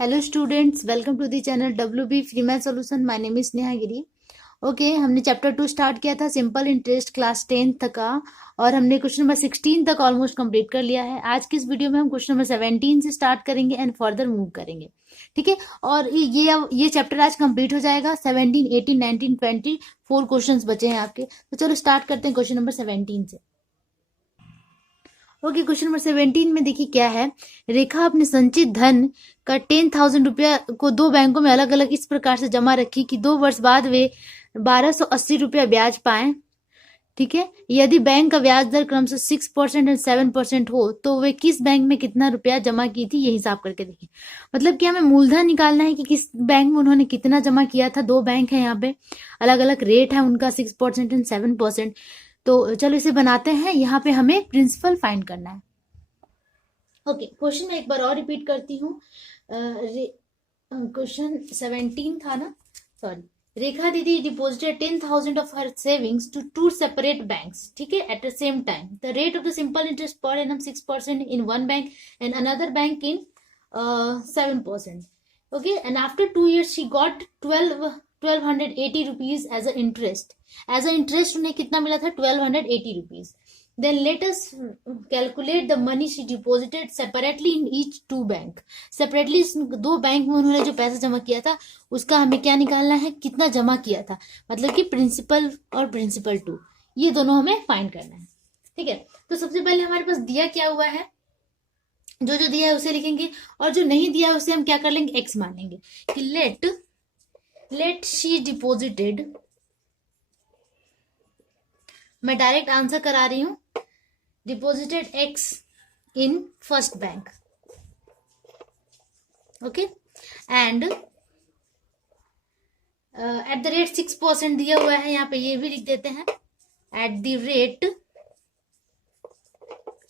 Hello students, welcome to the channel WB free math solution. My name is Neha Giri. Okay, हमने chapter 2 start किया था, simple interest, class 10 तक का, और हमने क्वेश्चन नंबर 16 तक ऑलमोस्ट कंप्लीट कर लिया है। आज की इस वीडियो में हम क्वेश्चन नंबर 17 से स्टार्ट करेंगे एंड फर्दर मूव करेंगे। ठीक है, और ये चैप्टर आज कंप्लीट हो जाएगा। 17, 18, 19, 20 4 क्वेश्चंस बचे हैं आपके। तो चलो स्टार्ट करते हैं क्वेश्चन नंबर 17 से। ओके, क्वेश्चन नंबर 17 में देखिए क्या है। रेखा अपने संचित धन का 10,000 रुपया को दो बैंकों में अलग अलग इस प्रकार से जमा रखी कि 2 वर्ष बाद वे 1280 रुपया ब्याज पाएं। ठीक है, यदि बैंक का ब्याज दर क्रमशः 6% एंड 7% हो तो वे किस बैंक में कितना रुपया जमा की थी, ये हिसाब करके देखिए। मतलब कि हमें मूलधन निकालना है कि किस बैंक में उन्होंने कितना जमा किया था। दो बैंक है यहाँ पे, अलग अलग रेट है उनका, 6% एंड 7%। तो चलो इसे बनाते हैं। यहाँ पे हमें प्रिंसिपल फाइंड करना है। ओके, क्वेश्चन में एक बार और रिपीट करती हूँ। क्वेश्चन 17 था ना, sorry. Rekha didi deposited 10,000 of her savings to two separate banks, ठीक है, at the same time. The rate of the simple interest per annum 6% in one bank and another bank in 7%. Okay, and after 2 years she got 1280 rupees as a interest. As a interest उन्हें कितना मिला था? 1280 rupees. Then let us calculate the money she deposited separately in each two bank. Separately दो bank में उन्होंने जो पैसा जमा किया था उसका हमें क्या निकालना है, कितना जमा किया था। मतलब कि प्रिंसिपल और प्रिंसिपल टू, ये दोनों हमें फाइंड करना है। ठीक है, तो सबसे पहले हमारे पास दिया क्या हुआ है, जो जो दिया है उसे लिखेंगे, और जो नहीं दिया है उसे हम क्या कर लेंगे, एक्स मान लेंगे कि लेट शी डिपॉजिटेड। मैं डायरेक्ट आंसर करा रही हूं, deposited x in first bank. Okay, and eight the rate 6% दिया हुआ है, यहाँ पे ये भी लिख देते हैं, एट द रेट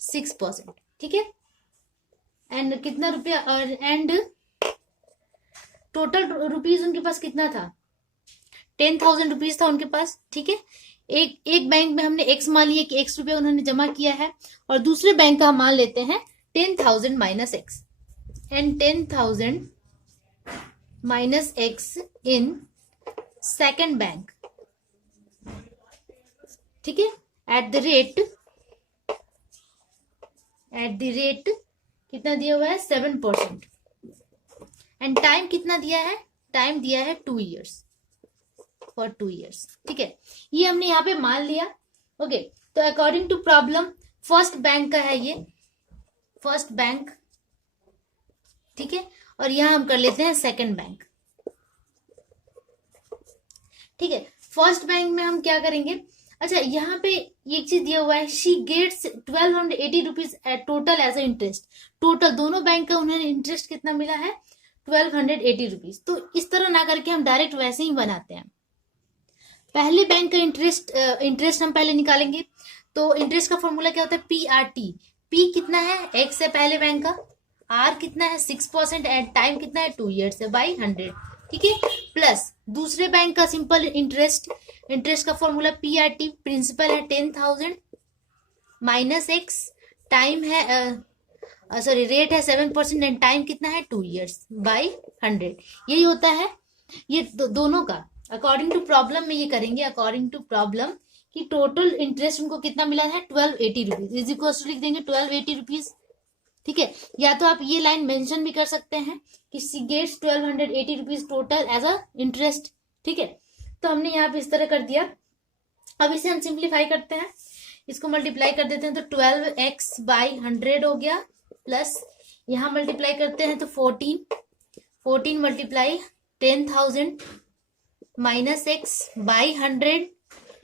6%। ठीक है, एंड कितना रुपया, और एंड टोटल रुपीज उनके पास कितना था, 10,000 रुपीज था उनके पास। ठीक है, एक बैंक में हमने एक्स मान लिया कि एक्स रुपया उन्होंने जमा किया है, और दूसरे बैंक का हम मान लेते हैं 10,000 minus x, and 10,000 minus x in second bank. ठीक है, एट द रेट कितना दिया हुआ है, 7%। एंड टाइम कितना दिया है, टाइम दिया है 2 years, फॉर 2 years। ठीक है, ये हमने यहाँ पे मान लिया। ओके, तो according to problem first bank का है ये, फर्स्ट बैंक। ठीक है, और यहां हम कर लेते हैं सेकंड बैंक। ठीक है, फर्स्ट बैंक में हम क्या करेंगे, अच्छा यहाँ पे एक चीज दिया हुआ है, she gets 1280 rupees total as a interest. Total दोनों बैंक का उन्हें इंटरेस्ट कितना मिला है, 1280 रुपीज। तो इस तरह ना करके हम डायरेक्ट वैसे ही बनाते हैं। पहले बैंक का इंटरेस्ट हम पहले निकालेंगे। तो इंटरेस्ट का फॉर्मूला क्या होता है, PRT। पी कितना है, एक्स है पहले बैंक का, आर कितना है 6%, एंड टाइम कितना है 2 years है, बाई 100। ठीक है, प्लस दूसरे बैंक का सिंपल इंटरेस्ट का फॉर्मूला PRT, प्रिंसिपल है 10,000 माइनस एक्स, टाइम है सॉरी रेट है 7%, एंड टाइम कितना है 2 years बाई 100। यही होता है ये दोनों का। अकॉर्डिंग टू प्रॉब्लम में ये करेंगे, अकॉर्डिंग टू प्रॉब्लम कि टोटल इंटरेस्ट उनको कितना मिला है, 1280 रुपीज, इज इक्वल टू लिख देंगे 1280 रुपीज। ठीक है, या तो आप ये लाइन मेंशन भी कर सकते हैं कि C gets 1280 rupees total as a interest. ठीक है, तो हमने यहाँ पे इस तरह कर दिया। अब इसे हम सिंप्लीफाई करते हैं, इसको मल्टीप्लाई कर देते हैं, तो 12x बाई 100 हो गया, प्लस यहाँ मल्टीप्लाई करते हैं तो 14 multiply 10,000 minus x by 100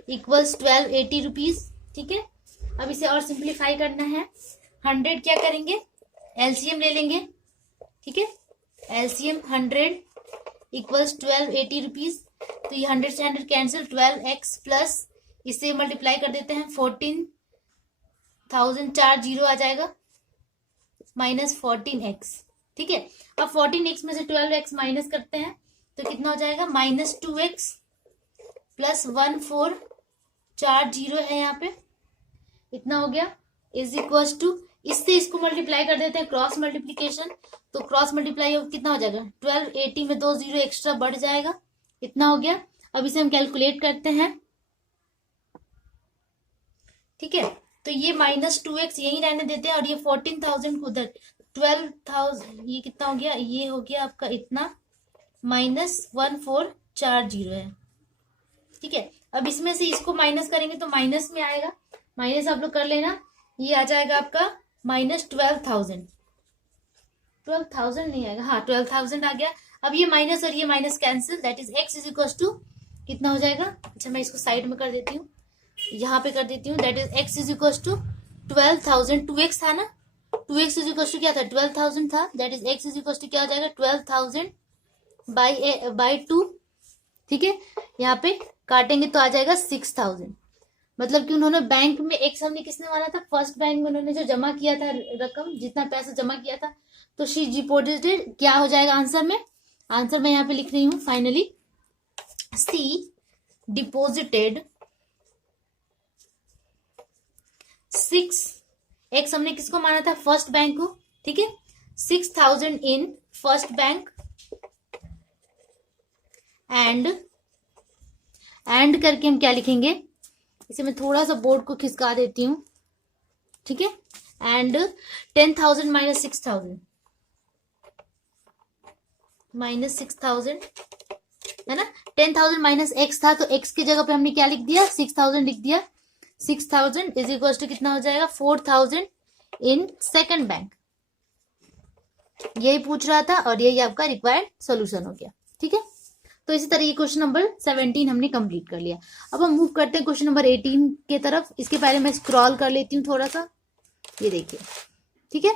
equals 1280 rupees. ठीक है, अब इसे और सिंप्लीफाई करना है। 100 क्या करेंगे, एलसीएम ले लेंगे। ठीक है, एलसीएम 100 इक्वल्स 1280 रुपीज। तो ये 100 से 100 कैंसिल, 12x प्लस इसे मल्टीप्लाई कर देते हैं, 14,000 4 जीरो आ जाएगा, माइनस 14x। ठीक है, अब 14x में से 12x माइनस करते हैं तो कितना हो जाएगा, माइनस 2x प्लस 14 4 जीरो है यहाँ पे, इतना हो गया, इज इक्वल टू इससे इसको मल्टीप्लाई कर देते हैं, क्रॉस मल्टीप्लीकेशन। तो क्रॉस मल्टीप्लाई कितना हो जाएगा, 1280 में 2 जीरो एक्स्ट्रा बढ़ जाएगा, इतना हो गया। अब इसे हम कैलकुलेट करते हैं, ठीक है। तो ये -2x यही रहने देते हैं, और ये 14,000 को उधर 12,000, ये कितना हो गया, ये हो गया आपका इतना -1440 है, ठीक है। अब इसमें से इसको माइनस करेंगे तो माइनस में आएगा, माइनस आप लोग कर लेना, ये आ जाएगा आपका -12,000, 12,000 नहीं आएगा, हाँ 12,000 आ गया। अब ये माइनस और ये minus cancel, that is x is equal to कितना हो जाएगा, अच्छा मैं इसको साइड में कर देती हूँ, यहाँ पे कर देती हूँ, that is x is equal to 12,000, 2x था ना, 2x इज इक्वल टू क्या था, 12,000 था, that is x is equal to क्या हो जाएगा, 12,000 बाई 2, ठीक है। यहाँ पे काटेंगे तो आ जाएगा 6,000, मतलब कि उन्होंने बैंक में एक हमने किसने माना था, फर्स्ट बैंक में उन्होंने जो जमा किया था रकम, जितना पैसा जमा किया था, तो शी डिपॉजिटेड, क्या हो जाएगा आंसर में, आंसर मैं यहाँ पे लिख रही हूँ फाइनली, सी डिपॉजिटेड 6x, हमने किसको माना था, फर्स्ट बैंक को, ठीक है, 6,000 इन फर्स्ट बैंक, एंड करके हम क्या लिखेंगे, इसे मैं थोड़ा सा बोर्ड को खिसका देती हूँ, ठीक है, एंड 10,000 माइनस 6,000 है ना, 10,000 माइनस x था, तो x की जगह पे हमने क्या लिख दिया, 6,000 लिख दिया, 6,000 इज इक्वल टू कितना हो जाएगा, 4,000 इन सेकंड बैंक, यही पूछ रहा था, और यही आपका रिक्वायर्ड सोल्यूशन हो गया, ठीक है। तो इसी तरह ये क्वेश्चन नंबर 17 हमने कंप्लीट कर लिया। अब हम मूव करते हैं क्वेश्चन नंबर 18 के तरफ, इसके पहले मैं स्क्रॉल कर लेती हूँ थोड़ा सा, ये देखिए, ठीक है,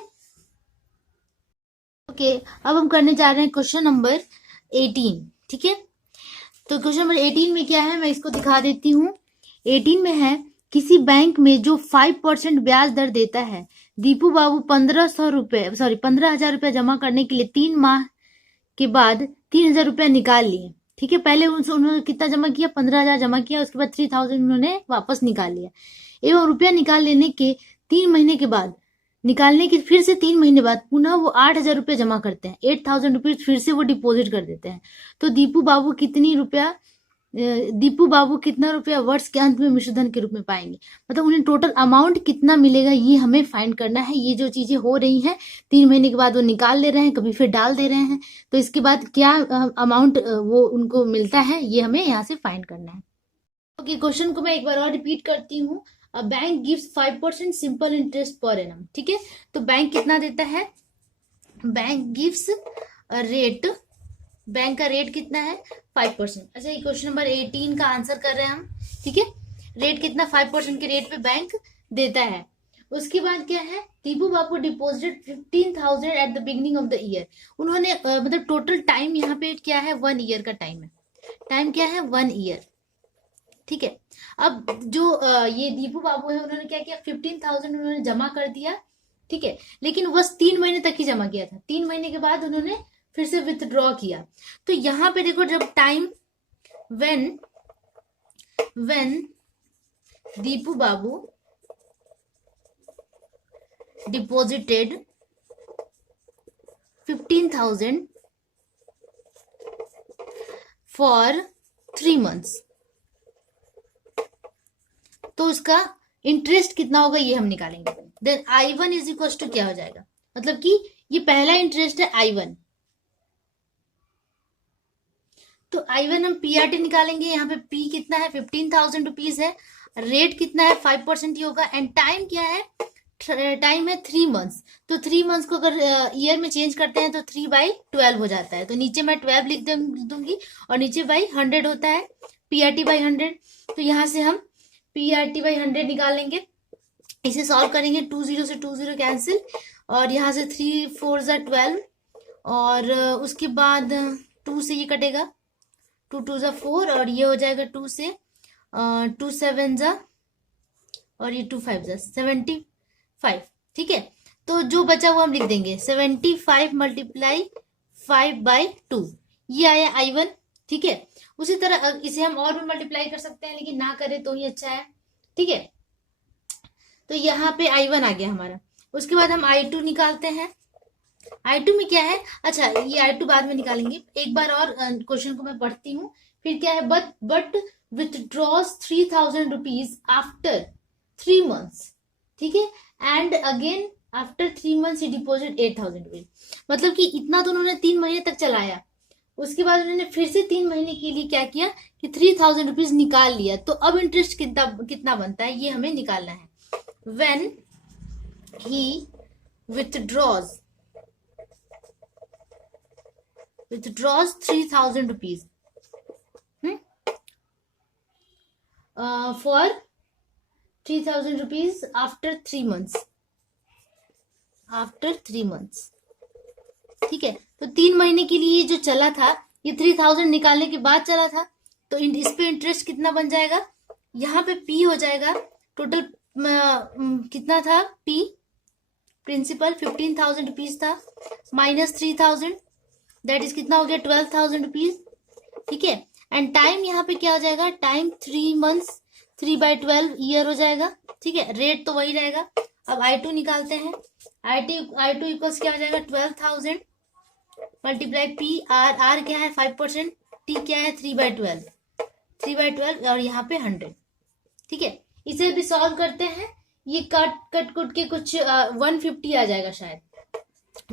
ओके। अब हम करने जा रहे हैं क्वेश्चन नंबर 18, ठीक है। तो क्वेश्चन नंबर 18 में क्या है, मैं इसको दिखा देती हूँ। 18 में है, किसी बैंक में जो 5% ब्याज दर देता है, दीपू बाबू 15,000 रुपया जमा करने के लिए 3 माह के बाद 3,000 रुपया निकाल लिए, ठीक है। पहले उन्होंने कितना जमा किया, 15,000 जमा किया, उसके बाद 3,000 उन्होंने वापस निकाल लिया, एवं रुपया निकाल लेने के 3 महीने के बाद, निकालने के फिर से 3 महीने बाद पुनः वो 8,000 रुपया जमा करते हैं, 8,000 रुपीज फिर से वो डिपॉजिट कर देते हैं। तो दीपू बाबू कितना रुपया वर्ष के अंत में मिश्र धन के रूप में पाएंगे, मतलब उन्हें टोटल अमाउंट कितना मिलेगा, ये हमें फाइंड करना है। ये जो चीजें हो रही हैं, 3 महीने के बाद वो निकाल ले रहे हैं, कभी फिर डाल दे रहे हैं, तो इसके बाद क्या अमाउंट वो उनको मिलता है, ये हमें यहाँ से फाइंड करना है। ओके, क्वेश्चन को मैं एक बार और रिपीट करती हूँ। A bank gives 5% simple interest per annum, ठीक है। तो बैंक कितना देता है, बैंक गिव्स रेट, बैंक का रेट कितना है, 5%। अच्छा, ये क्वेश्चन नंबर 18 का आंसर कर रहे हैं हम, ठीक है। रेट कितना, 5% के रेट पे बैंक देता है। उसके बाद क्या है, Deepu Babu deposited 15,000 at the beginning of the year, उन्होंने मतलब टोटल टाइम यहाँ पे क्या है, 1 ईयर का टाइम है, टाइम क्या है, 1 ईयर, ठीक है। अब जो ये दीपू बाबू है, उन्होंने क्या किया, 15,000 उन्होंने जमा कर दिया, ठीक है, लेकिन बस 3 महीने तक ही जमा किया था, 3 महीने के बाद उन्होंने फिर से विथड्रॉ किया। तो यहां पे देखो, जब time when Deepu Babu deposited 15,000 for 3 months, तो उसका इंटरेस्ट कितना होगा ये हम निकालेंगे। Then I1 is equal to क्या हो जाएगा, मतलब कि ये पहला इंटरेस्ट है I1, तो I1 हम PRT निकालेंगे। यहाँ पे P कितना है, 15,000 रुपीज है, रेट कितना है, 5% ही होगा, एंड टाइम क्या है, टाइम है 3 months। तो 3 months को अगर ईयर में चेंज करते हैं तो 3/12 हो जाता है, तो नीचे मैं 12 लिख दूंगी, और नीचे बाई 100 होता है, PRT बाई 100। तो यहाँ से हम PRT बाई 100 निकालेंगे, इसे सॉल्व करेंगे, 20 से 20 कैंसिल, और यहाँ से 3 4 ज़ा 12, और उसके बाद 2 से ये कटेगा, 2 2 ज़ा 4, और ये हो जाएगा 2 से 2 7 ज़ा, और ये 2 5 ज़ा 75, ठीक है। तो जो बचा वो हम लिख देंगे 75 मल्टीप्लाई 5/2, ये आया I1, ठीक है। उसी तरह इसे हम और भी मल्टीप्लाई कर सकते हैं, लेकिन ना करें तो ही अच्छा है, ठीक है। तो यहाँ पे I1 आ गया हमारा, उसके बाद हम I2 निकालते हैं। I2 में क्या है, अच्छा ये I2 बाद में निकालेंगे, एक बार और क्वेश्चन को मैं पढ़ती हूँ। फिर क्या है, but withdraws 3,000 rupees after 3 months, ठीक है, and again after 3 months he deposit 8,000 rupees. मतलब कि इतना तो उन्होंने 3 महीने तक चलाया, उसके बाद उन्होंने फिर से 3 महीने के लिए क्या किया कि 3,000 रुपीज निकाल लिया। तो अब इंटरेस्ट कितना बनता है ये हमें निकालना है। When he withdraws 3,000 rupees for 3,000 rupees after 3 months, ठीक है। तो 3 महीने के लिए जो चला था ये 3,000 निकालने के बाद चला था, तो इस पे इंटरेस्ट कितना बन जाएगा, यहाँ पे P हो जाएगा टोटल कितना था, P प्रिंसिपल 15,000 रुपीज था, माइनस 3,000 दैट इज कितना हो गया 12,000 रुपीज, ठीक है। एंड टाइम यहाँ पे क्या हो जाएगा, टाइम 3 months, 3/12 ईयर हो जाएगा, ठीक है। रेट तो वही रहेगा। अब I2 निकालते हैं। I2 इक्वल्स क्या हो जाएगा 12,000 मल्टीप्लाई P, R क्या है 5%, T क्या है 3/12 और यहाँ पे 100, ठीक है। इसे भी सॉल्व करते हैं, ये कट के कुछ 150 आ जाएगा शायद,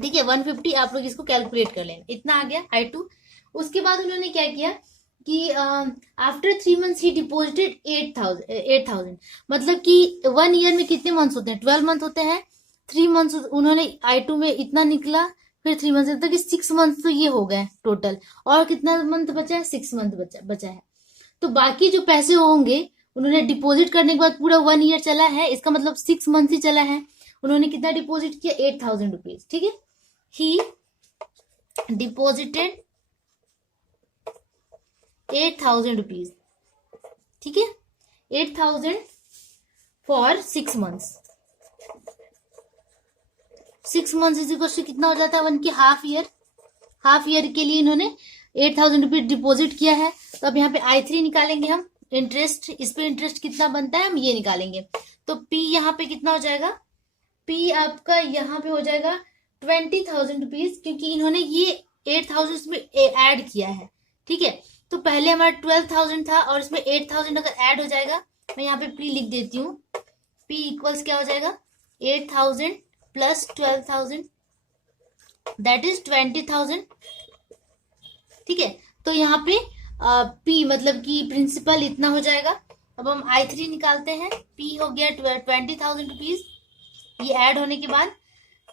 ठीक है। 150 आप लोग इसको कैलकुलेट कर लेंगे, इतना आ गया I2। उसके बाद उन्होंने क्या किया कि आफ्टर 3 months ही डिपोजिटेड 8,000, मतलब कि 1 ईयर में कितने मंथ्स होते हैं, 12 मंथ होते हैं। 3 months उन्होंने I2 में इतना निकला, फिर 3 months तक 6 months तो ये हो गए टोटल, और कितना मंथ बचा है 6 month बचा है। तो बाकी जो पैसे होंगे उन्होंने डिपॉजिट करने के बाद पूरा 1 ईयर चला है, इसका मतलब 6 months ही चला है। उन्होंने कितना डिपॉजिट किया 8,000 रुपीज, ठीक है। ही डिपॉजिटेड 8,000 रुपीज, ठीक है, 8,000 for 6 months। 6 months is equal to कितना हो जाता है 1 की हाफ ईयर के लिए इन्होंने 8,000 रुपीज डिपोजिट किया है। तो अब यहाँ पे I3 निकालेंगे हम, इंटरेस्ट, इस पे इंटरेस्ट कितना बनता है हम ये निकालेंगे। तो P यहाँ पे कितना हो जाएगा, P आपका यहाँ पे हो जाएगा 20,000 रुपीज, क्योंकि इन्होंने ये 8,000 इसमें ऐड किया है, ठीक है। तो पहले हमारा 12,000 था और इसमें 8,000 अगर ऐड हो जाएगा, मैं यहाँ पे P लिख देती हूँ। P इक्वल्स क्या हो जाएगा 8,000 प्लस 12,000 दैट इज 20,000, ठीक है। तो यहाँ पे P मतलब कि प्रिंसिपल इतना हो जाएगा। अब हम I3 निकालते हैं। P हो गया 20,000 रुपीज, ये ऐड होने के बाद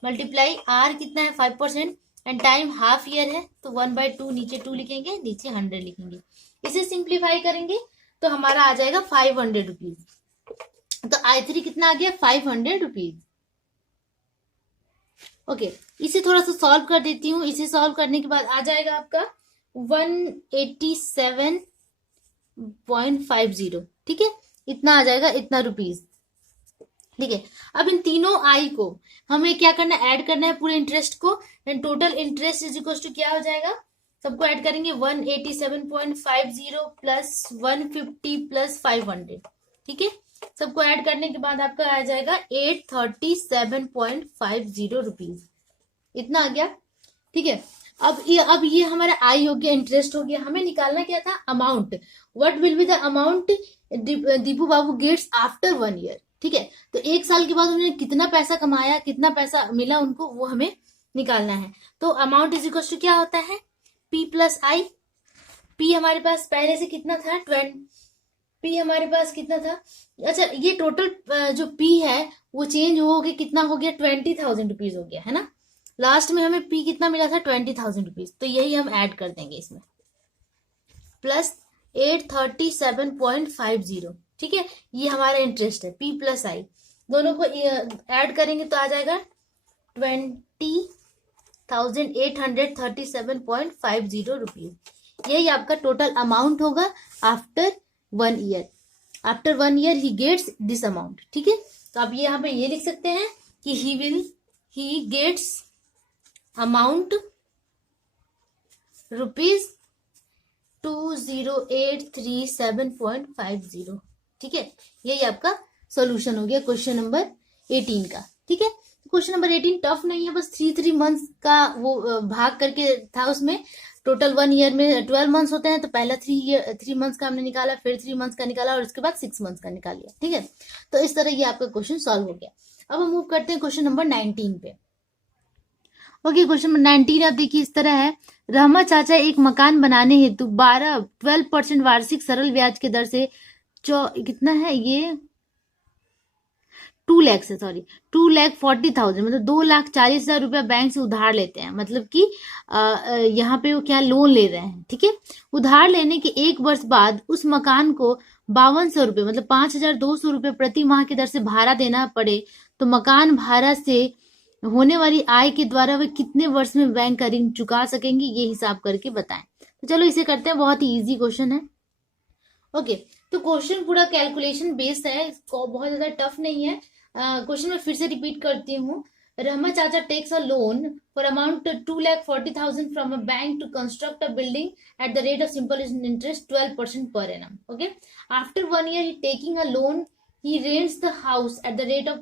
मल्टीप्लाई R कितना है 5% एंड टाइम हाफ ईयर है, तो 1/2 नीचे 2 लिखेंगे, नीचे 100 लिखेंगे। इसे सिंप्लीफाई करेंगे तो हमारा आ जाएगा 500 रुपीज। तो I3 कितना आ गया 500 रुपीज। ओके, इसे थोड़ा सा सॉल्व कर देती हूँ। इसे सॉल्व करने के बाद आ जाएगा आपका 187.50, ठीक है, इतना आ जाएगा, इतना रुपीज, ठीक है। अब इन तीनों आई को हमें क्या करना है, ऐड करना है पूरे इंटरेस्ट को। Total interest is equal to क्या हो जाएगा, सबको ऐड करेंगे 187.50 प्लस 150 प्लस 500, ठीक है। सबको ऐड करने के बाद आपका आ जाएगा 837.50 रुपीज, इतना आ गया, ठीक है। अब ये हमारा आई हो गया, इंटरेस्ट हो गया। हमें निकालना क्या था, amount, what will be the amount Deepu Babu gets after 1 year, ठीक है। तो 1 साल के बाद उन्होंने कितना पैसा कमाया, कितना पैसा मिला उनको, वो हमें निकालना है। तो अमाउंट इज इक्वल टू क्या होता है P प्लस आई। P हमारे पास पहले से कितना था 20, P हमारे पास कितना था, अच्छा ये टोटल जो P है वो चेंज हो गया, कितना हो गया 20,000 रुपीज हो गया, है ना। लास्ट में हमें P कितना मिला था 20,000 रुपीज, तो यही हम ऐड कर देंगे इसमें, प्लस 837.50, ठीक है। ये हमारा इंटरेस्ट है, P प्लस आई, दोनों को ऐड करेंगे तो आ जाएगा 20,837.50 रुपीज। यही आपका टोटल अमाउंट होगा आफ्टर 1 ईयर। आफ्टर 1 ईयर ही गेट्स दिस अमाउंट, ठीक है। तो आप ये यहाँ पे ये लिख सकते हैं कि ही गेट्स अमाउंट रुपीज 20837.50, ठीक है। यही आपका सॉल्यूशन हो गया क्वेश्चन नंबर 18 का, ठीक है। क्वेश्चन नंबर 18 टफ नहीं है, बस 3 मंथ्स का वो भाग करके था उसमें। टोटल 1 ईयर में 12 मंथ्स होते हैं, तो पहला 3 मंथ्स का हमने निकाला, फिर 3 मंथ्स का निकाला और उसके बाद 6 मंथ्स का निकाल लिया। ठीक है, तो इस तरह ये आपका क्वेश्चन सॉल्व हो गया। अब हम मूव करते हैं क्वेश्चन नंबर 19 पे। ओके, क्वेश्चन नंबर 19 आप देखिए इस तरह है। रहमा चाचा एक मकान बनाने हेतु 12% वार्षिक सरल ब्याज के दर से कितना है ये 2 लाख से, सॉरी 2,40,000 मतलब 2,40,000 रुपया बैंक से उधार लेते हैं। मतलब कि यहाँ पे वो क्या लोन ले रहे हैं। ठीक है, उधार लेने के 1 वर्ष बाद उस मकान को 5200 रुपये मतलब 5,200 रुपये प्रति माह की दर से भाड़ा देना पड़े, तो मकान भाड़ा से होने वाली आय के द्वारा वे कितने वर्ष में बैंक का ऋण चुका सकेंगे, ये हिसाब करके बताएं। तो चलो इसे करते हैं, बहुत ही इजी क्वेश्चन है। ओके, तो क्वेश्चन पूरा कैलकुलेशन बेस्ड है, इसको बहुत ज्यादा टफ नहीं है। क्वेश्चन में फिर से रिपीट करती हूँ। रहमा चाचा takes a loan for amount 2,40,000 from a bank to construct a building at the rate of simple interest 12% per annum. Okay, after 1 year he taking a loan, he rents the house at the rate of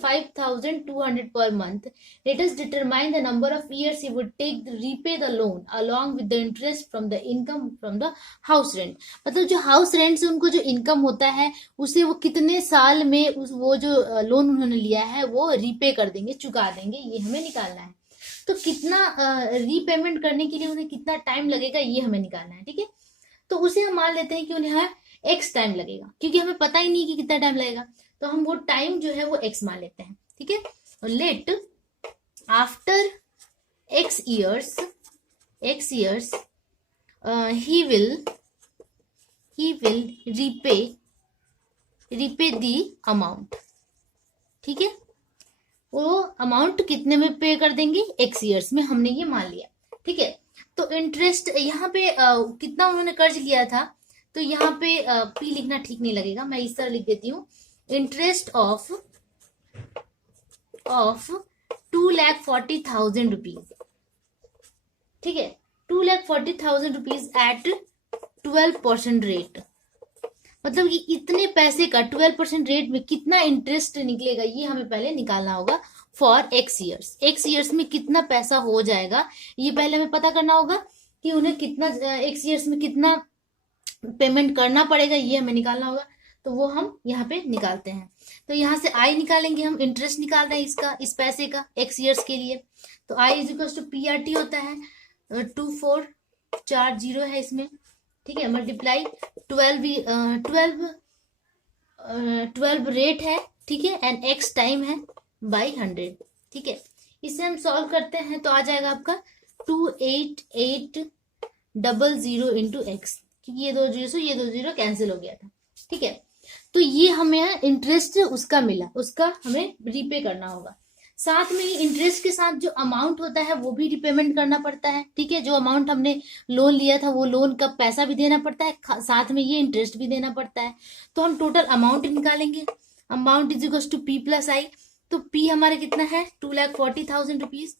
5,200 per month. Let us determine the number of years he would take to repay the loan along with the interest from the income from the house rent. मतलब जो house rent से उनको जो income होता है उसे वो कितने साल में वो जो लोन उन्होंने लिया है वो रीपे कर देंगे, चुका देंगे, ये हमें निकालना है। तो कितना रीपेमेंट करने के लिए उन्हें कितना टाइम लगेगा ये हमें निकालना है। ठीक है, तो उसे हम मान लेते हैं कि उन्हें एक्स टाइम लगेगा, क्योंकि हमें पता ही नहीं कि कितना टाइम लगेगा, तो हम वो टाइम जो है वो एक्स मान लेते हैं। ठीक है, let after x years he will repay the amount. ठीक है, वो अमाउंट कितने में पे कर देंगे, एक्स ईयर्स में, हमने ये मान लिया। ठीक है, तो इंटरेस्ट यहाँ पे कितना उन्होंने कर्ज लिया था, तो यहाँ पे पी लिखना ठीक नहीं लगेगा, मैं इस तरह लिख देती हूँ, इंटरेस्ट ऑफ 2,40,000 रुपीज। ठीक है, 2,40,000 रुपीज एट 12% रेट, मतलब कि इतने पैसे का 12% रेट में कितना इंटरेस्ट निकलेगा ये हमें पहले निकालना होगा फॉर एक्स ईयर्स में कितना पैसा हो जाएगा ये पहले हमें पता करना होगा कि उन्हें कितना एक्स ईयर्स में कितना पेमेंट करना पड़ेगा, ये हमें निकालना होगा। तो वो हम यहाँ पे निकालते हैं। तो यहाँ से आई निकालेंगे, हम इंटरेस्ट निकाल रहे हैं इसका, इस पैसे का एक्स ईयर्स के लिए। तो आई इज इक्वल टू PRT होता है 2440 है इसमें। ठीक है, मल्टीप्लाई 12 रेट है। ठीक है, एंड एक्स टाइम है बाई 100। ठीक है, इसे हम सॉल्व करते हैं तो आ जाएगा आपका 28800 इंटू एक्स, क्योंकि ये 2 जीरो से ये 2 जीरो कैंसिल हो गया था। ठीक है, तो ये हमें इंटरेस्ट उसका मिला, उसका हमें रीपे करना होगा। साथ में ही इंटरेस्ट के साथ जो अमाउंट होता है वो भी रिपेमेंट करना पड़ता है। ठीक है, जो अमाउंट हमने लोन लिया था वो लोन का पैसा भी देना पड़ता है, साथ में ये इंटरेस्ट भी देना पड़ता है। तो हम टोटल अमाउंट निकालेंगे, amount is equal to P plus I. तो P हमारा कितना है 2,40,000 रुपीज,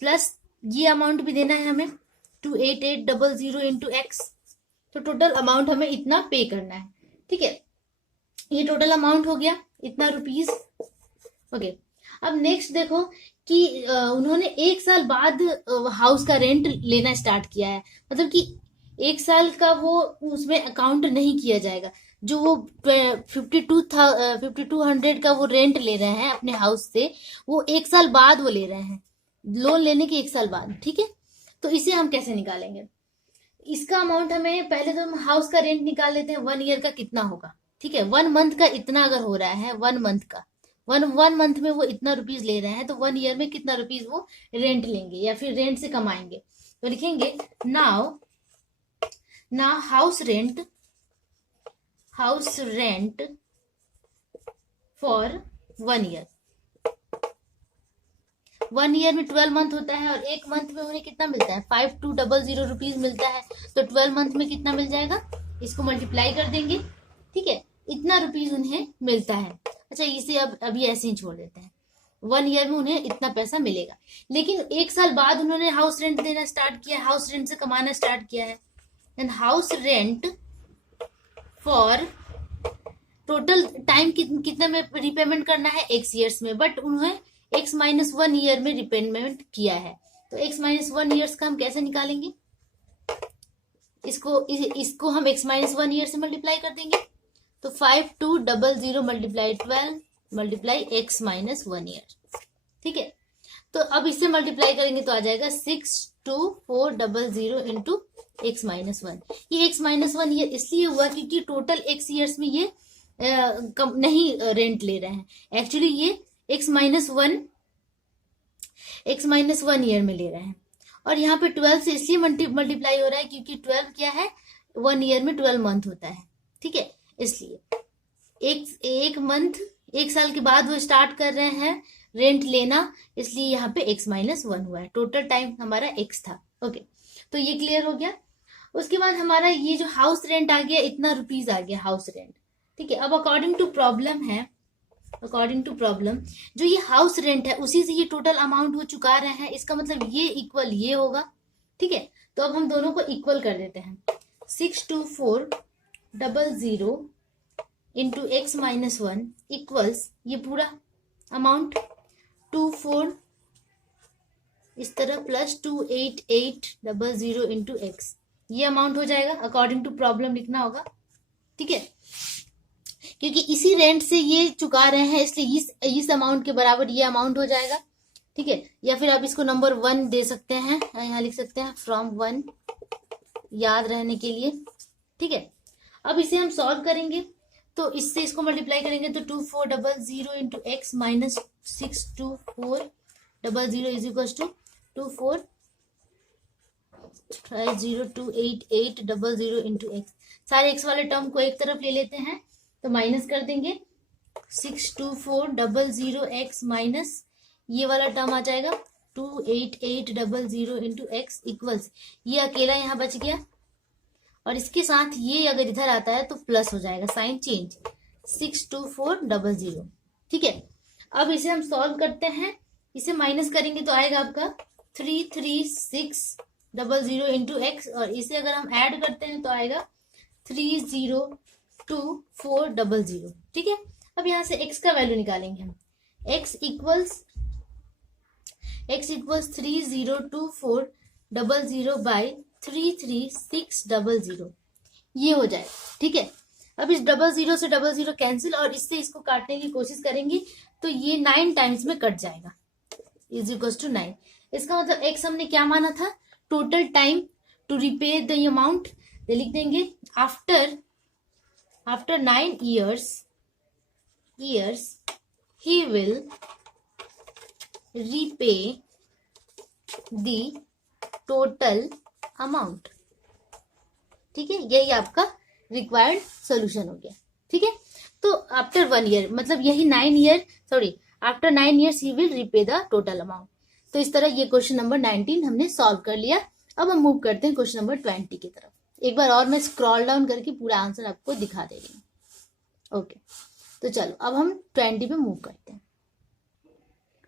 प्लस ये अमाउंट भी देना है हमें 28800 इंटू एक्स। तो टोटल अमाउंट हमें इतना पे करना है। ठीक है, ये टोटल अमाउंट हो गया इतना रुपीज। ओके, अब नेक्स्ट देखो कि उन्होंने 1 साल बाद हाउस का रेंट लेना स्टार्ट किया है, मतलब कि 1 साल का वो उसमें अकाउंट नहीं किया जाएगा। जो वो 5200 का वो रेंट ले रहे हैं अपने हाउस से, वो 1 साल बाद वो ले रहे हैं, लोन लेने के 1 साल बाद। ठीक है, तो इसे हम कैसे निकालेंगे, इसका अमाउंट हमें पहले तो हम हाउस का रेंट निकाल लेते हैं 1 ईयर का कितना होगा। ठीक है, 1 मंथ का इतना अगर हो रहा है, 1 मंथ का वन मंथ में वो इतना रुपीज ले रहे हैं, तो 1 ईयर में कितना रुपीज वो रेंट लेंगे या फिर रेंट से कमाएंगे। तो लिखेंगे now house rent for 1 year. 1 year में 12 मंथ होता है और 1 मंथ में उन्हें कितना मिलता है 5200 रुपीज मिलता है। तो 12 मंथ में कितना मिल जाएगा, इसको मल्टीप्लाई कर देंगे। ठीक है, इतना रुपीज उन्हें मिलता है। अच्छा, इसे अब अभी ऐसे ही छोड़ देते हैं, 1 ईयर में उन्हें इतना पैसा मिलेगा। लेकिन 1 साल बाद उन्होंने हाउस रेंट देना स्टार्ट किया, हाउस रेंट से कमाना स्टार्ट किया है। And house rent for total time कितने में रिपेमेंट करना है, x ईयर्स में, बट उन्होंने x-1 ईयर में रिपेमेंट किया है। तो x-1 ईयर्स का हम कैसे निकालेंगे, इसको हम x-1 ईयर से मल्टीप्लाई कर देंगे। तो 5200 मल्टीप्लाई 12 मल्टीप्लाई x-1 ईयर, ठीक है। तो अब इससे मल्टीप्लाई करेंगे तो आ जाएगा 62400 इंटू x-1। ये x-1 ईयर इसलिए हुआ क्योंकि टोटल x ईयर्स में ये नहीं रेंट ले रहे हैं, एक्चुअली ये x-1 ईयर में ले रहे हैं। और यहाँ पे 12 से इसलिए मल्टीप्लाई हो रहा है क्योंकि 12 क्या है, 1 ईयर में 12 मंथ होता है, ठीक है। इसलिए एक मंथ, एक साल के बाद वो स्टार्ट कर रहे हैं रेंट लेना, इसलिए यहाँ पे x-1 हुआ है। टोटल टाइम हमारा x था। ओके, तो ये क्लियर हो गया। उसके बाद हमारा ये जो हाउस रेंट आ गया, इतना रुपीज आ गया हाउस रेंट, ठीक है। अब अकॉर्डिंग टू प्रॉब्लम जो ये हाउस रेंट है उसी से ये टोटल अमाउंट वो चुका रहे हैं, इसका मतलब ये इक्वल ये होगा, ठीक है। तो अब हम दोनों को इक्वल कर देते हैं। 62400 इंटू x-1 इक्वल्स ये पूरा अमाउंट 24 इस तरह प्लस 28800 इंटू x, ये अमाउंट हो जाएगा। अकॉर्डिंग टू प्रॉब्लम लिखना होगा, ठीक है, क्योंकि इसी रेंट से ये चुका रहे हैं, इसलिए इस अमाउंट के बराबर ये अमाउंट हो जाएगा, ठीक है। या फिर आप इसको नंबर 1 दे सकते हैं, यहाँ लिख सकते हैं फ्रॉम 1, याद रहने के लिए, ठीक है। अब इसे हम सॉल्व करेंगे तो इससे इसको मल्टीप्लाई करेंगे तो 2400 into x minus 62400 is equal to 2402880 into x. सारे एक्स वाले टर्म को एक तरफ ले लेते हैं तो माइनस कर देंगे 62400 एक्स माइनस ये वाला टर्म आ जाएगा 28800 इंटू एक्स इक्वल्स, ये अकेला यहाँ बच गया और इसके साथ ये अगर इधर आता है तो प्लस हो जाएगा, साइन चेंज 62400, ठीक है। अब इसे हम सॉल्व करते हैं, इसे माइनस करेंगे तो आएगा आपका 33600 इंटू एक्स और इसे अगर हम ऐड करते हैं तो आएगा 3024000, ठीक है। अब यहाँ से x का वैल्यू निकालेंगे हम, x इक्वल्स 3024000 बाई 33600, ये हो जाए, ठीक है। अब इस 00 से 00 कैंसिल और इससे इसको काटने की कोशिश करेंगे तो ये 9 टाइम्स में कट जाएगा, इज इक्वल टू 9। इसका मतलब x हमने क्या माना था, total time to repay the amount, तो लिख देंगे after 9 years he will repay the total amount, ठीक है। यही आपका रिक्वायर्ड सॉल्यूशन हो गया, ठीक है। तो आफ्टर 1 year मतलब यही 9 year after 9 years he will repay the total amount। तो इस तरह ये क्वेश्चन नंबर 19 हमने सॉल्व कर लिया। अब हम मूव करते हैं क्वेश्चन नंबर 20 की तरफ। एक बार और मैं स्क्रॉल डाउन करके पूरा आंसर आपको दिखा दे रही हूँ। ओके, तो चलो अब हम 20 पे मूव करते हैं।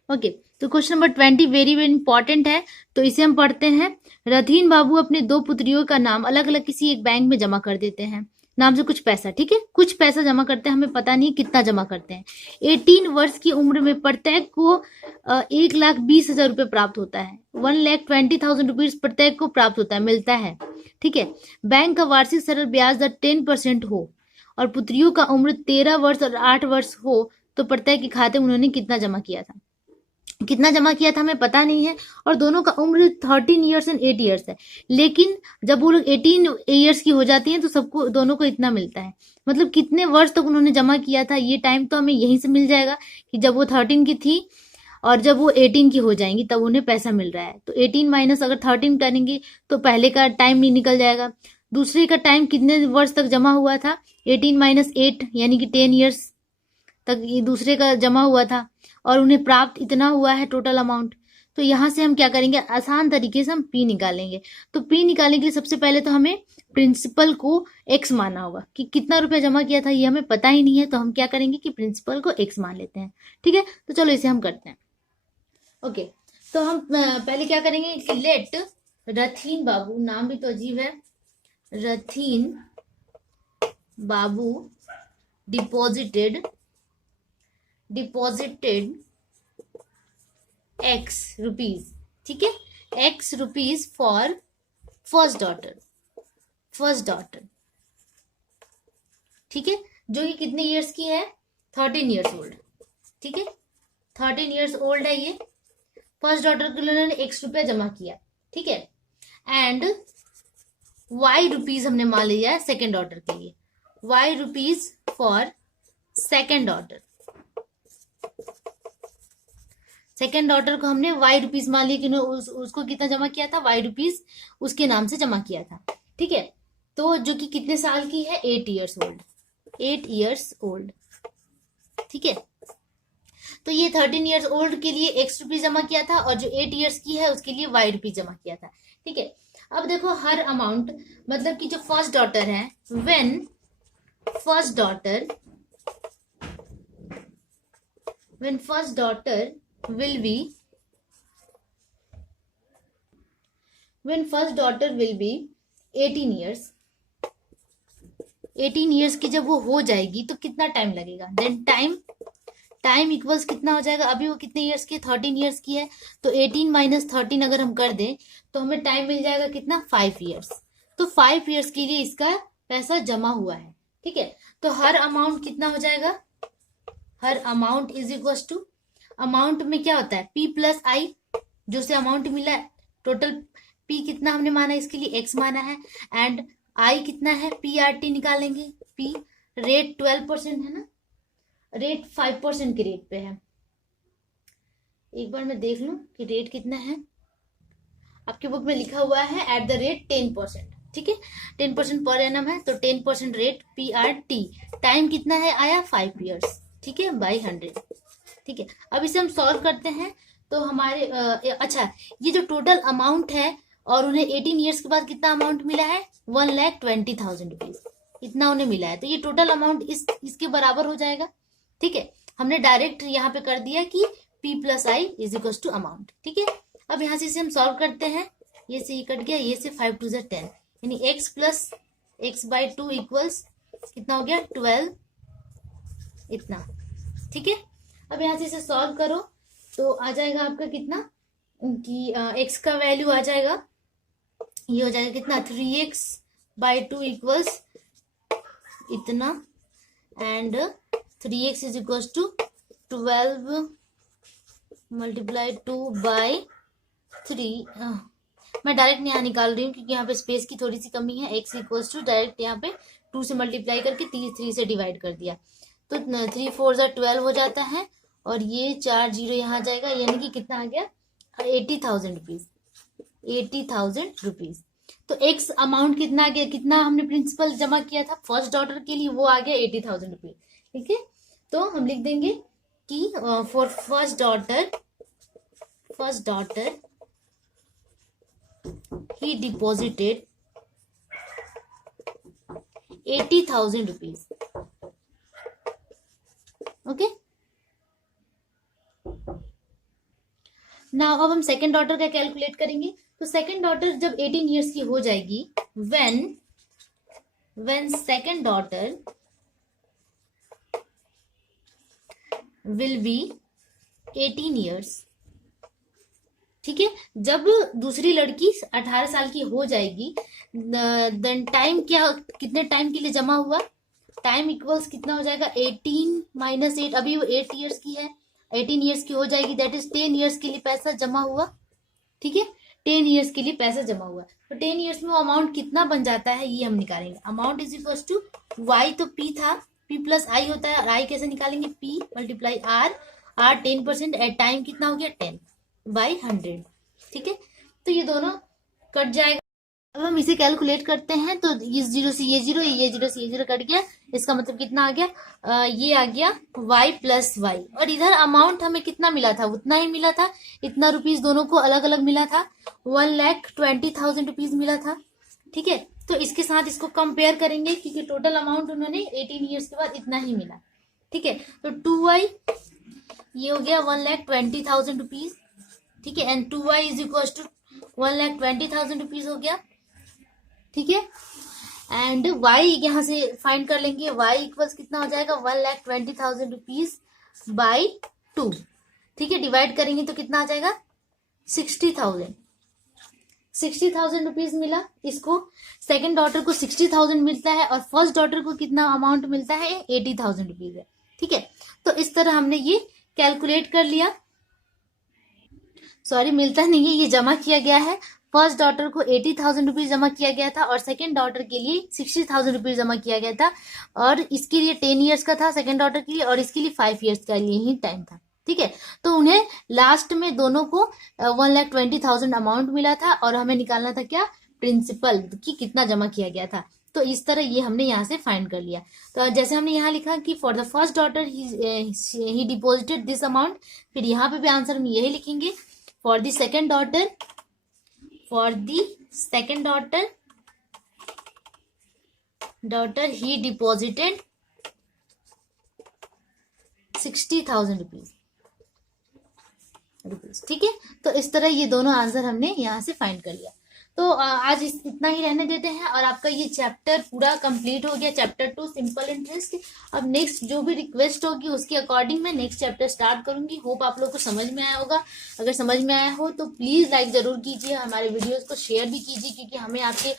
ओके, तो question number 20 very very important है, तो इसे हम पढ़ते हैं। रथीन बाबू अपने 2 पुत्रियों का नाम अलग अलग किसी एक बैंक में जमा कर देते हैं, नाम से कुछ पैसा, ठीक है, कुछ पैसा जमा करते हैं, हमें पता नहीं कितना जमा करते हैं। 18 वर्ष की उम्र में प्रत्येक को 1,20,000 रुपये प्राप्त होता है, 1,20,000 रुपीज प्रत्येक को प्राप्त होता है, मिलता है, ठीक है। बैंक का वार्षिक सरल ब्याज दर 10% हो और पुत्रियों का उम्र 13 वर्ष और 8 वर्ष हो तो प्रत्येक के खाते में उन्होंने कितना जमा किया था हमें पता नहीं है। और दोनों का उम्र 13 ईयर्स एंड 8 ईयर्स है, लेकिन जब वो लोग 18 ईयर्स की हो जाती हैं तो सबको दोनों को इतना मिलता है। मतलब कितने वर्ष तक उन्होंने जमा किया था ये टाइम तो हमें यहीं से मिल जाएगा कि जब वो 13 की थी और जब वो 18 की हो जाएंगी तब उन्हें पैसा मिल रहा है। तो 18 माइनस अगर 13 करेंगे तो पहले का टाइम नहीं निकल जाएगा, दूसरे का टाइम कितने वर्ष तक जमा हुआ था, 18 माइनस 8 यानी कि 10 ईयर्स तक ये दूसरे का जमा हुआ था और उन्हें प्राप्त इतना हुआ है टोटल अमाउंट। तो यहाँ से हम क्या करेंगे, आसान तरीके से हम पी निकालेंगे। तो पी निकालने के लिए सबसे पहले तो हमें प्रिंसिपल को एक्स मानना होगा कि कितना रुपया जमा किया था ये हमें पता ही नहीं है, तो हम क्या करेंगे कि प्रिंसिपल को एक्स मान लेते हैं, ठीक है। तो चलो इसे हम करते हैं। ओके, तो हम पहले क्या करेंगे कि लेट रथीन बाबू, नाम भी तो अजीब है, रथीन बाबू डिपॉजिटेड एक्स रुपीज, ठीक है, x rupees for first daughter, ठीक है, जो कि कितने ईयर्स की है, 13 ईयर्स ओल्ड, ठीक है, 13 ईयर्स ओल्ड है ये। फर्स्ट डॉटर के लिए उन्होंने एक्स रुपया जमा किया, ठीक है, एंड वाई रुपीज हमने मान लिया है सेकेंड डॉटर के लिए, y rupees for second daughter, second daughter को हमने वाई रुपीज मान लिया कि उसको कितना जमा किया था, वाई रुपीज उसके नाम से जमा किया था, ठीक है। तो जो कि कितने साल की है, 8 ईयर्स ओल्ड, ठीक है। तो ये 13 ईयर्स ओल्ड के लिए एक्स रुपीज जमा किया था और जो 8 ईयर्स की है उसके लिए वाई रुपीज जमा किया था, ठीक है। अब देखो हर अमाउंट, मतलब कि जो फर्स्ट डॉटर है, when first daughter will be 18 years की जब वो हो जाएगी तो कितना टाइम लगेगा, देन टाइम इक्वल्स कितना हो जाएगा, अभी वो कितने ईयर्स की है, 13 ईयर्स की है, तो 18 माइनस 13 अगर हम कर दें तो हमें टाइम मिल जाएगा कितना, 5 ईयर्स। तो 5 ईयर्स के लिए इसका पैसा जमा हुआ है, ठीक है। तो हर अमाउंट कितना हो जाएगा, हर amount is equal to, amount में क्या होता है, P प्लस आई, जो से अमाउंट मिला है, टोटल P कितना हमने माना है, इसके लिए X माना है, एंड I कितना है, PRT निकालेंगे, P रेट 12% है ना, रेट 5% के रेट पे है। एक बार मैं देख लूं कि रेट कितना है, आपकी बुक में लिखा हुआ है एट द रेट 10%, ठीक है, 10% पर एनम है, तो 10% रेट PRT, टाइम कितना है आया, 5 ईयर्स, ठीक है, बाई 100, ठीक है। अब इसे हम सॉल्व करते हैं तो हमारे अच्छा, ये जो टोटल अमाउंट है और उन्हें 18 ईयर्स के बाद कितना अमाउंट मिला है, 1,20,000 रुपीज, इतना उन्हें मिला है, तो ये टोटल अमाउंट इसके बराबर हो जाएगा, ठीक है। हमने डायरेक्ट यहाँ पे कर दिया कि P plus I is equal to amount, ठीक है। अब यहाँ से इसे हम सॉल्व करते हैं, ये से ये कट गया, ये से 5 2 10, यानी x plus x by 2 equals कितना हो गया, 12, इतना, ठीक है। अब यहाँ से इसे सॉल्व करो तो आ जाएगा आपका कितना, कि x का वैल्यू आ जाएगा, ये हो जाएगा कितना, 3x बाई 2 इक्वल्स इतना, and 3x is equals to 12 multiply 2 by 3, मैं डायरेक्ट यहाँ निकाल रही हूँ क्योंकि यहाँ पे स्पेस की थोड़ी सी कमी है, x इक्वल्स टू डायरेक्ट यहाँ पे 2 से मल्टीप्लाई करके 3 से डिवाइड कर दिया, तो 3 4 12 हो जाता है, और ये 4 0 यहाँ जाएगा, यानी कि कितना आ गया, 80,000 रुपीज, 80,000 रुपीज। तो एक्स अमाउंट कितना आ गया, कितना हमने प्रिंसिपल जमा किया था फर्स्ट डॉटर के लिए, वो आ गया 80,000 रुपीज, ठीक है। तो हम लिख देंगे कि for first daughter he deposited 80,000 rupees, okay. Now अब हम सेकेंड डॉटर का कैलकुलेट करेंगे, तो सेकेंड डॉटर जब 18 ईयर्स की हो जाएगी, when second daughter will be 18 years, ठीक है, जब दूसरी लड़की 18 साल की हो जाएगी, देन टाइम क्या, कितने टाइम के लिए जमा हुआ, टाइम इक्वल्स कितना हो जाएगा, 18 माइनस 8, अभी वो 8 ईयर्स की है, 18 ईयर्स की हो जाएगी, दैट इज 10 ईयर्स के लिए पैसा जमा हुआ, ठीक है, 10 ईयर्स के लिए पैसा जमा हुआ, तो 10 ईयर्स में वो अमाउंट कितना बन जाता है ये हम निकालेंगे। Amount is equal to y, तो P था, P प्लस आई होता है, और आई कैसे निकालेंगे, P multiply R 10%, at time कितना हो गया, 10 बाई 100, ठीक है। तो ये दोनों कट जाएगा, अब हम इसे कैलकुलेट करते हैं, तो इस 0 से ये 0, ये 0 से ये 0 कट गया, इसका मतलब कितना आ गया, ये आ गया y प्लस वाई, और इधर अमाउंट हमें कितना मिला था, उतना ही मिला था, इतना रुपीज दोनों को अलग अलग मिला था, 1,20,000 रुपीज मिला था, ठीक है। तो इसके साथ इसको कंपेयर करेंगे क्योंकि टोटल अमाउंट उन्होंने 18 ईयर्स के बाद इतना ही मिला, ठीक है। तो 2y ये हो गया 1,20,000 रुपीज, ठीक है, and 2y is equal to 1,20,000 rupees हो गया, ठीक है। एंड y यहाँ से फाइंड कर लेंगे। y इक्वल्स कितना हो जाएगा 1,20,000 रुपीज बाई 2, ठीक है। डिवाइड करेंगे तो कितना आ जाएगा 60,000 रुपीज मिला इसको। सेकंड डॉटर को 60,000 मिलता है और फर्स्ट डॉटर को कितना अमाउंट मिलता है 80,000 रुपीज है, ठीक है। तो इस तरह हमने ये कैलकुलेट कर लिया। सॉरी, मिलता नहीं है, ये जमा किया गया है। फर्स्ट डॉटर को 80,000 रुपीज जमा किया गया था और सेकंड डॉटर के लिए 60,000 रुपीज जमा किया गया था, और इसके लिए 10 ईयर्स का था सेकंड डॉटर के लिए, और इसके लिए 5 ईयर्स का लिए ही टाइम था, ठीक है। तो उन्हें लास्ट में दोनों को 1,20,000 अमाउंट मिला था और हमें निकालना था क्या, प्रिंसिपल कि कितना जमा किया गया था। तो इस तरह ये हमने यहाँ से फाइंड कर लिया। तो जैसे हमने यहाँ लिखा कि for the first daughter he deposited this amount, फिर यहाँ पे भी आंसर हम यही लिखेंगे, for the second daughter he deposited 60,000 rupees, ठीक है। तो इस तरह ये दोनों आंसर हमने यहाँ से फाइंड कर लिया। तो आज इतना ही रहने देते हैं और आपका ये चैप्टर पूरा कंप्लीट हो गया, चैप्टर 2 सिंपल इंटरेस्ट। अब नेक्स्ट जो भी रिक्वेस्ट होगी उसके अकॉर्डिंग मैं नेक्स्ट चैप्टर स्टार्ट करूंगी। होप आप लोग को समझ में आया होगा। अगर समझ में आया हो तो प्लीज लाइक जरूर कीजिए, हमारे वीडियोस को शेयर भी कीजिए, क्योंकि हमें आपके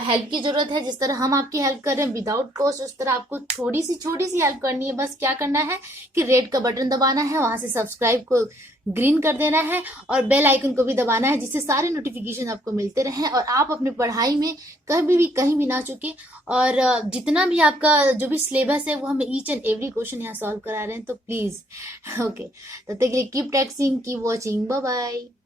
हेल्प की जरूरत है। जिस तरह हम आपकी हेल्प कर रहे हैं विदाउट कॉस्ट, उस तरह आपको छोटी सी हेल्प करनी है। बस क्या करना है कि रेड का बटन दबाना है, वहां से सब्सक्राइब को ग्रीन कर देना है और बेल आइकन को भी दबाना है, जिससे सारे नोटिफिकेशन आपको मिलते रहें और आप अपनी पढ़ाई में कहीं भी ना चुके। और जितना भी आपका जो भी सिलेबस है वो हम ईच एंड एवरी क्वेश्चन यहाँ सॉल्व करा रहे हैं। तो प्लीज ओके, तब तक के लिए keep practising, keep watching, bye bye.